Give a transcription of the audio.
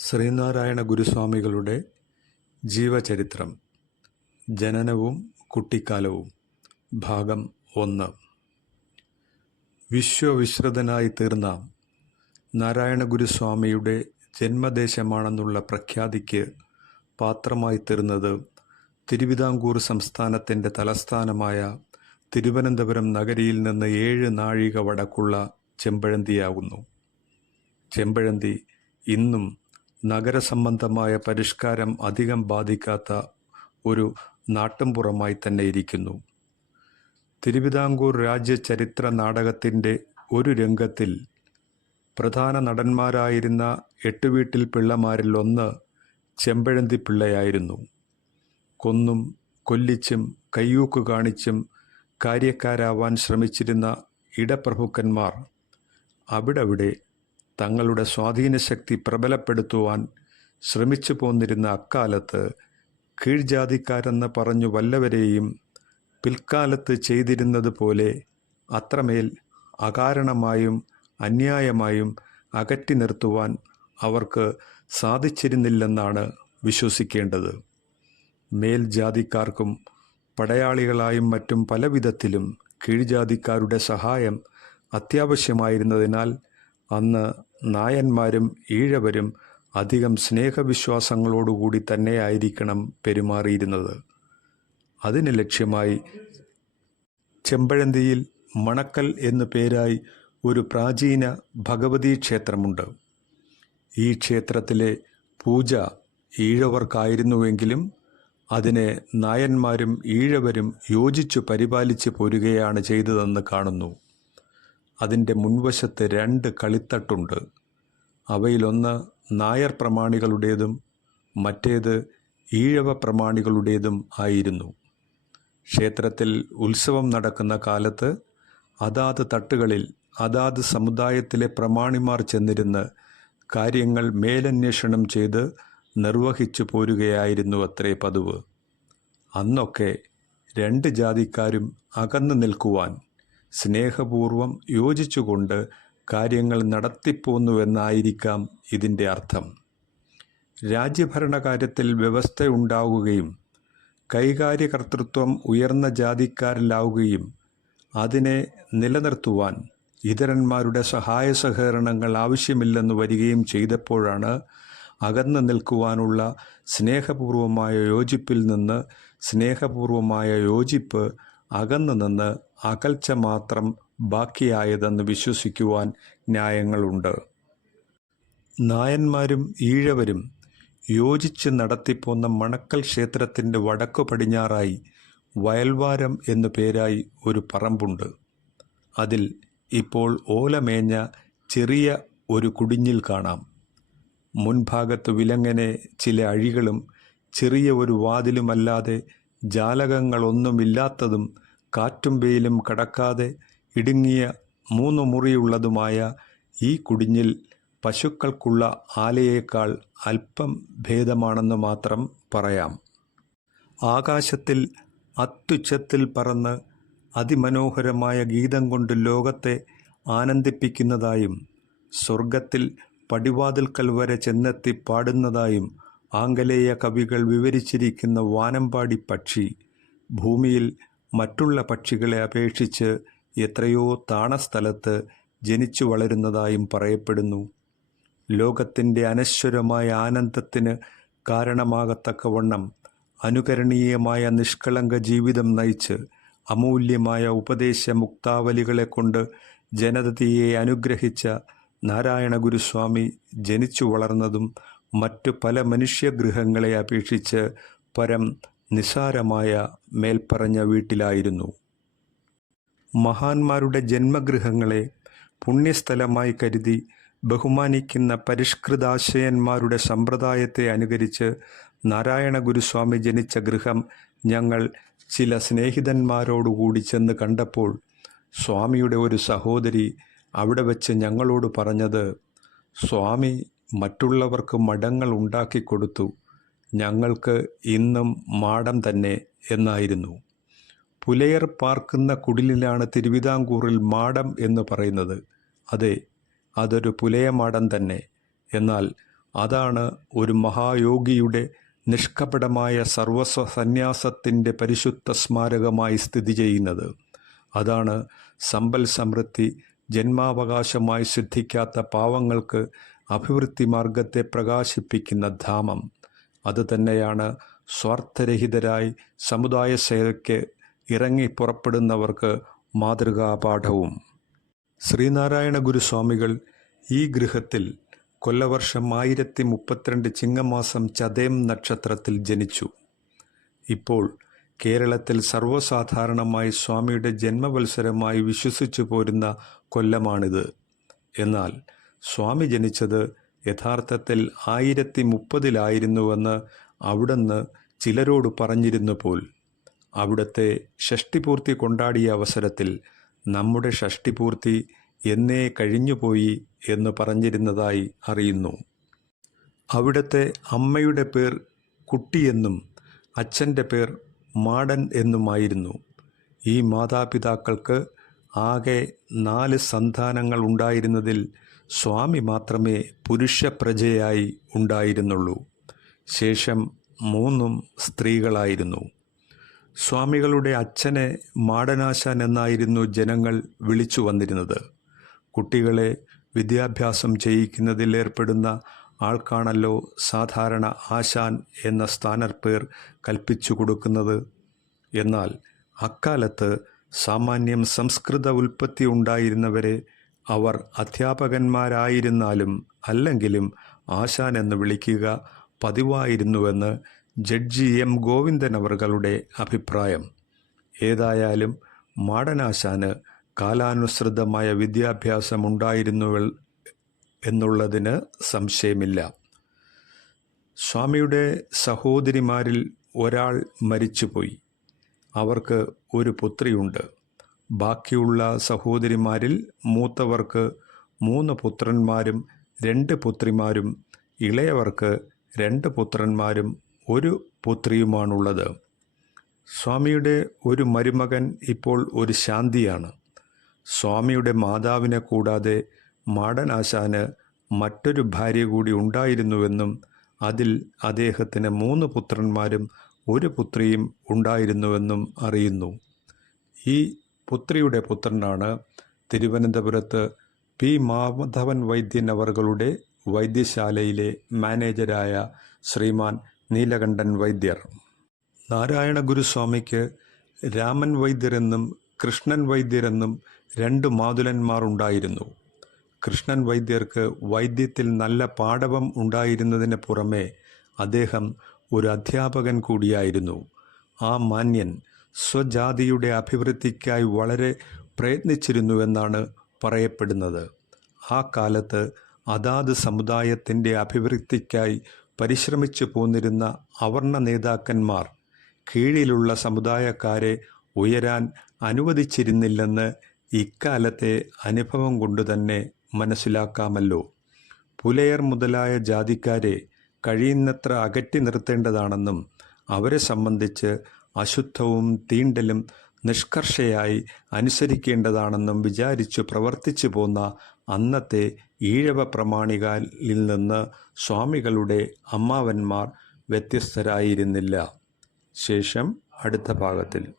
ശ്രീനാരായണ ഗുരുസ്വാമികളുടെ ജീവചരിത്രം ജനനവും കുട്ടിക്കാലവും ഭാഗം ഒന്ന്. വിശ്വവിശ്രുതനായി തീർന്ന നാരായണ ഗുരുസ്വാമിയുടെ ജന്മദേശമാണെന്നുള്ള പ്രഖ്യാതിക്ക് പാത്രമായി തീർന്നത് തിരുവിതാംകൂർ സംസ്ഥാനത്തിന്റെ തലസ്ഥാനമായ തിരുവനന്തപുരം നഗരിയിൽ നിന്ന് ഏഴ് നാഴിക വടക്കുള്ള ചെമ്പഴന്തിയാകുന്നു. ചെമ്പഴന്തി ഇന്നും നഗരസംബന്ധമായ പരിഷ്കാരം അധികം ബാധിക്കാത്ത ഒരു നാട്ടുംപുറമായി തന്നെ ഇരിക്കുന്നു. തിരുവിതാംകൂർ രാജ്യ ചരിത്ര നാടകത്തിന്റെ ഒരു രംഗത്തിൽ പ്രധാന നടന്മാരായിരുന്ന എട്ടുവീട്ടിൽ പിള്ളമാരിൽ ഒന്ന് ചെമ്പഴന്തി പിള്ളയായിരുന്നു. കൊന്നും കൊല്ലിച്ചും കയ്യൂക്ക് കാണിച്ചും കാര്യക്കാരാവാൻ ശ്രമിച്ചിരുന്ന ഇടപ്രഭുക്കന്മാർ അവിടവിടെ തങ്ങളുടെ സ്വാധീനശക്തി പ്രബലപ്പെടുത്തുവാൻ ശ്രമിച്ചു പോന്നിരുന്ന അക്കാലത്ത് കീഴ്ജാതിക്കാരെന്ന് പറഞ്ഞു വല്ലവരെയും പിൽക്കാലത്ത് ചെയ്തിരുന്നത് പോലെ അത്രമേൽ അകാരണമായും അന്യായമായും അകറ്റി നിർത്തുവാൻ അവർക്ക് സാധിച്ചിരുന്നില്ലെന്നാണ് വിശ്വസിക്കേണ്ടത്. മേൽജാതിക്കാർക്കും പടയാളികളായും മറ്റും പലവിധത്തിലും കീഴ്ജാതിക്കാരുടെ സഹായം അത്യാവശ്യമായിരുന്നതിനാൽ അന്ന് നായന്മാരും ഈഴവരും അധികം സ്നേഹവിശ്വാസങ്ങളോടുകൂടി തന്നെയായിരിക്കണം പെരുമാറിയിരുന്നത്. അതിന് ലക്ഷ്യമായി ചെമ്പഴന്തിയിൽ മണക്കൽ എന്നു പേരായി ഒരു പ്രാചീന ഭഗവതി ക്ഷേത്രമുണ്ട്. ഈ ക്ഷേത്രത്തിലെ പൂജ ഈഴവർക്കായിരുന്നുവെങ്കിലും അതിനെ നായന്മാരും ഈഴവരും യോജിച്ചു പരിപാലിച്ച് പോരുകയാണ് ചെയ്തതെന്ന് കാണുന്നു. അതിന്റെ മുൻവശത്ത് രണ്ട് കളിത്തട്ടുണ്ട്. അവയിലൊന്ന് നായർ പ്രമാണികളുടേതും മറ്റേത് ഈഴവ പ്രമാണികളുടേതും ആയിരുന്നു. ക്ഷേത്രത്തിൽ ഉത്സവം നടക്കുന്ന കാലത്ത് അതാത് തട്ടുകളിൽ അതാത് സമുദായത്തിലെ പ്രമാണിമാർ ചെന്നിരുന്ന് കാര്യങ്ങൾ മേലന്വേഷണം ചെയ്ത് നിർവഹിച്ചു പോരുകയായിരുന്നു അത്രേ പതിവ്. അന്നൊക്കെ രണ്ട് ജാതിക്കാരും അകന്നു നിൽക്കുവാൻ സ്നേഹപൂർവം യോജിച്ചുകൊണ്ട് കാര്യങ്ങൾ നടത്തിപ്പോന്നുവെന്നായിരിക്കാം ഇതിന്റെ അർത്ഥം. രാജ്യഭരണകാര്യത്തിൽ വ്യവസ്ഥയുണ്ടാവുകയും കൈകാര്യകർത്തൃത്വം ഉയർന്ന ജാതിക്കാരിലാവുകയും അതിനെ നിലനിർത്തുവാൻ ഇതരന്മാരുടെ സഹായ സഹകരണങ്ങൾ ആവശ്യമില്ലെന്ന് വരികയും ചെയ്തപ്പോഴാണ് അകന്നു നിൽക്കുവാനുള്ള സ്നേഹപൂർവമായ യോജിപ്പിൽ നിന്ന് സ്നേഹപൂർവമായ യോജിപ്പ് അകന്നു നിന്ന് അകൽച്ച മാത്രം ബാക്കിയായതെന്ന് വിശ്വസിക്കുവാൻ ന്യായങ്ങളുണ്ട്. നായന്മാരും ഈഴവരും യോജിച്ച് നടത്തിപ്പോന്ന മണക്കൽ ക്ഷേത്രത്തിന്റെ വടക്കു പടിഞ്ഞാറായി വയൽവാരം എന്നു പേരായി ഒരു പറമ്പുണ്ട്. അതിൽ ഇപ്പോൾ ഓലമേഞ്ഞ ചെറിയ ഒരു കുടിഞ്ഞിൽ കാണാം. മുൻഭാഗത്ത് വിലങ്ങനെ ചില അഴികളും ചെറിയ ഒരു വാതിലുമല്ലാതെ ജാലകങ്ങളൊന്നുമില്ലാത്തതും കാറ്റും വെയിലും കടക്കാതെ ഇടുങ്ങിയ മൂന്ന് മുറിയുള്ളതുമായ ഈ കുടിഞ്ഞിൽ പശുക്കൾക്കുള്ള ആലയേക്കാൾ അല്പം ഭേദമാണെന്ന് മാത്രം പറയാം. ആകാശത്തിൽ അത്യുച്ചത്തിൽ പറന്ന് അതിമനോഹരമായ ഗീതം കൊണ്ട് ലോകത്തെ ആനന്ദിപ്പിക്കുന്നതായും സ്വർഗത്തിൽ പടിവാതിൽക്കൽ വരെ ചെന്നെത്തി പാടുന്നതായും ആംഗലേയ കവികൾ വിവരിച്ചിരിക്കുന്ന വാനമ്പാടി പക്ഷി ഭൂമിയിൽ മറ്റുള്ള പക്ഷികളെ അപേക്ഷിച്ച് എത്രയോ താണസ്ഥലത്ത് ജനിച്ചു വളരുന്നതായും പറയപ്പെടുന്നു. ലോകത്തിന്റെ അനശ്വരമായ ആനന്ദത്തിന് കാരണമാകത്തക്കവണ്ണം അനുകരണീയമായ നിഷ്കളങ്ക ജീവിതം നയിച്ച് അമൂല്യമായ ഉപദേശ മുക്താവലികളെ കൊണ്ട് ജനതയെ അനുഗ്രഹിച്ച നാരായണ ഗുരുസ്വാമി ജനിച്ചു വളർന്നതും മറ്റു പല മനുഷ്യഗൃഹങ്ങളെ അപേക്ഷിച്ച് പരം നിസാരമായ മേൽപ്പറഞ്ഞ വീട്ടിലായിരുന്നു. മഹാന്മാരുടെ ജന്മഗൃഹങ്ങളെ പുണ്യസ്ഥലമായി കരുതി ബഹുമാനിക്കുന്ന പരിഷ്കൃതാശയന്മാരുടെ സമ്പ്രദായത്തെ അനുകരിച്ച് നാരായണ ഗുരുസ്വാമി ജനിച്ച ഗൃഹം ഞങ്ങൾ ചില സ്നേഹിതന്മാരോടുകൂടി ചെന്ന് കണ്ടപ്പോൾ സ്വാമിയുടെ ഒരു സഹോദരി അവിടെ വച്ച് ഞങ്ങളോട് പറഞ്ഞത് സ്വാമി മറ്റുള്ളവർക്ക് മഠങ്ങൾ ഉണ്ടാക്കിക്കൊടുത്തു ഞങ്ങൾക്ക് ഇന്നും മാടം തന്നെ എന്നായിരുന്നു. പുലയർ പാർക്കുന്ന കുടിലിലാണ് തിരുവിതാംകൂറിൽ മാടം എന്ന് പറയുന്നത്. അതെ അതൊരു പുലയമാടം തന്നെ. എന്നാൽ അതാണ് ഒരു മഹായോഗിയുടെ നിഷ്കപടമായ സർവസ്വ സന്യാസത്തിന്റെ പരിശുദ്ധ സ്മാരകമായി സ്ഥിതി ചെയ്യുന്നത്. അതാണ് സമ്പൽ സമൃദ്ധി ജന്മാവകാശമായി സിദ്ധിക്കാത്ത പാവങ്ങൾക്ക് അഭിവൃദ്ധി മാർഗത്തെ പ്രകാശിപ്പിക്കുന്ന ധാമം. അതുതന്നെയാണ് സ്വാർത്ഥരഹിതരായി സമുദായ സേവയ്ക്ക് ഇറങ്ങി പുറപ്പെടുന്നവർക്ക് മാതൃകാപാഠവും. ശ്രീനാരായണ ഗുരുസ്വാമികൾ ഈ ഗൃഹത്തിൽ കൊല്ലവർഷം ആയിരത്തി മുപ്പത്തിരണ്ട് ചിങ്ങമാസം ചതയം നക്ഷത്രത്തിൽ ജനിച്ചു. ഇപ്പോൾ കേരളത്തിൽ സർവസാധാരണമായി സ്വാമിയുടെ ജന്മവത്സരമായി വിശ്വസിച്ചു പോരുന്ന കൊല്ലമാണിത്. എന്നാൽ സ്വാമി ജനിച്ചത് യഥാർത്ഥത്തിൽ ആയിരത്തി മുപ്പതിലായിരുന്നുവെന്ന് അവിടുന്ന് ചിലരോട് പറഞ്ഞിരുന്നു പോൽ. അവിടുത്തെ ഷഷ്ടിപൂർത്തി കൊണ്ടാടിയ അവസരത്തിൽ നമ്മുടെ ഷഷ്ടിപൂർത്തി എന്നേ കഴിഞ്ഞുപോയി എന്ന് പറഞ്ഞിരുന്നതായി അറിയുന്നു. അവിടുത്തെ അമ്മയുടെ പേർ കുട്ടിയെന്നും അച്ഛന്റെ പേർ മാടൻ എന്നുമായിരുന്നു. ഈ മാതാപിതാക്കൾക്ക് ആകെ നാല് സന്താനങ്ങൾ ഉണ്ടായിരുന്നതിൽ സ്വാമി മാത്രമേ പുരുഷപ്രജയായി ഉണ്ടായിരുന്നുള്ളൂ. ശേഷം മൂന്നും സ്ത്രീകളായിരുന്നു. സ്വാമികളുടെ അച്ഛനെ മാടനാശാൻ എന്നായിരുന്നു ജനങ്ങൾ വിളിച്ചു വന്നിരുന്നത്. കുട്ടികളെ വിദ്യാഭ്യാസം ചെയ്യിക്കുന്നതിലേർപ്പെടുന്ന ആൾക്കാണല്ലോ സാധാരണ ആശാൻ എന്ന സ്ഥാനപ്പേർ കൽപ്പിച്ചു കൊടുക്കുന്നത്. എന്നാൽ അക്കാലത്ത് സാമാന്യം സംസ്കൃത ഉൽപ്പത്തി ഉണ്ടായിരുന്നവരെ അവർ അധ്യാപകന്മാരായിരുന്നാലും അല്ലെങ്കിലും ആശാൻ എന്ന് വിളിക്കുക പതിവായിരുന്നുവെന്ന് ജഡ്ജി എം ഗോവിന്ദൻ അവറുകളുടെ അഭിപ്രായം. ഏതായാലും മാടനാശാന് കാലാനുസൃതമായ വിദ്യാഭ്യാസം ഉണ്ടായിരുന്നു എന്നുള്ളതിന് സംശയമില്ല. സ്വാമിയുടെ സഹോദരിമാരിൽ ഒരാൾ മരിച്ചുപോയി. അവർക്ക് ഒരു പുത്രിയുണ്ട്. ബാക്കിയുള്ള സഹോദരിമാരിൽ മൂത്തവർക്ക് മൂന്ന് പുത്രന്മാരും രണ്ട് പുത്രിമാരും ഇളയവർക്ക് രണ്ട് പുത്രന്മാരും ഒരു പുത്രിയുമാണുള്ളത്. സ്വാമിയുടെ ഒരു മരുമകൻ ഇപ്പോൾ ഒരു ശാന്തിയാണ്. സ്വാമിയുടെ മാതാവിനെ കൂടാതെ മാടനാശാന് മറ്റൊരു ഭാര്യ കൂടി ഉണ്ടായിരുന്നുവെന്നും അതിൽ അദ്ദേഹത്തിന് മൂന്ന് പുത്രന്മാരും ഒരു പുത്രിയും ഉണ്ടായിരുന്നുവെന്നും അറിയുന്നു. ഈ പുത്രിയുടെ പുത്രനാണ്. തിരുവനന്തപുരത്ത് പി. മാധവൻ വൈദ്യൻ അവറുകളുടെ വൈദ്യശാലയിലെ മാനേജരായ ശ്രീമാൻ നീലകണ്ഠൻ വൈദ്യർ. നാരായണ ഗുരുസ്വാമിക്ക് രാമൻ വൈദ്യരെന്നും കൃഷ്ണൻ വൈദ്യരെന്നും രണ്ട് മാതുലന്മാരുണ്ടായിരുന്നു കൃഷ്ണൻ വൈദ്യർക്ക് വൈദ്യത്തിൽ നല്ല പാഠവം ഉണ്ടായിരുന്നതിന് പുറമെ അദ്ദേഹം ഒരു അധ്യാപകൻ കൂടിയായിരുന്നു. ആ മാന്യൻ സ്വജാതിയുടെ അഭിവൃദ്ധിക്കായി വളരെ പ്രയത്നിച്ചിരുന്നുവെന്നാണ് പറയപ്പെടുന്നത്. ആ കാലത്ത് അതാത് സമുദായത്തിന്റെ അഭിവൃദ്ധിക്കായി പരിശ്രമിച്ചു പോന്നിരുന്ന അവർണ നേതാക്കന്മാർ കീഴിലുള്ള സമുദായക്കാരെ ഉയരാൻ അനുവദിച്ചിരുന്നില്ലെന്ന് ഇക്കാലത്തെ അനുഭവം കൊണ്ട് തന്നെ മനസ്സിലാക്കാമല്ലോ. പുലയർ മുതലായ ജാതിക്കാരെ കഴിയുന്നത്ര അകറ്റി നിർത്തേണ്ടതാണെന്നും അവരെ സംബന്ധിച്ച് അശുദ്ധവും തീണ്ടലും നിഷ്കർഷയായി അനുസരിക്കേണ്ടതാണെന്നും വിചാരിച്ചു പ്രവർത്തിച്ചു പോന്ന അന്നത്തെ ഈഴവ പ്രമാണികളിൽ നിന്ന് സ്വാമികളുടെ അമ്മാവന്മാർ വ്യത്യസ്തരായിരുന്നില്ല. ശേഷം അടുത്ത ഭാഗത്തിൽ.